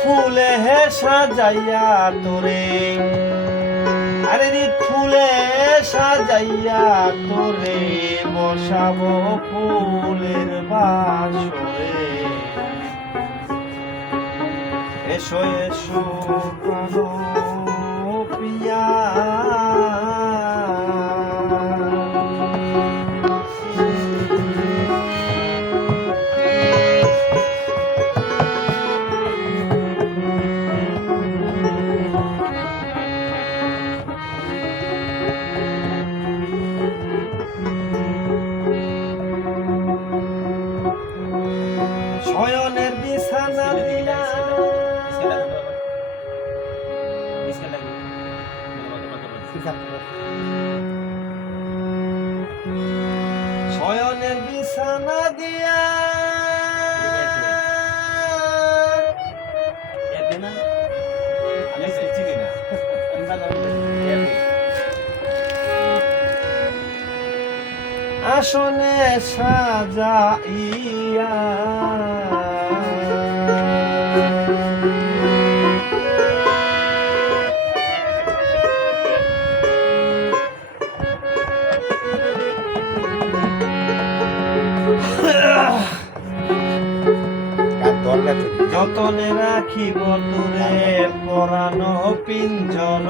ফুলে হে সাজাইয়া তোরে। আরে রিত ফুলে সাজাইয়া তোরে বসাবো ফুলের বাসরে। এসো এসো। শয়নের বিছানা দিলা শয়নের বিছানা দিয়া। আসনে সাজাইয়া। যতনে রাখিব তোরে পরানো পিঞ্জর।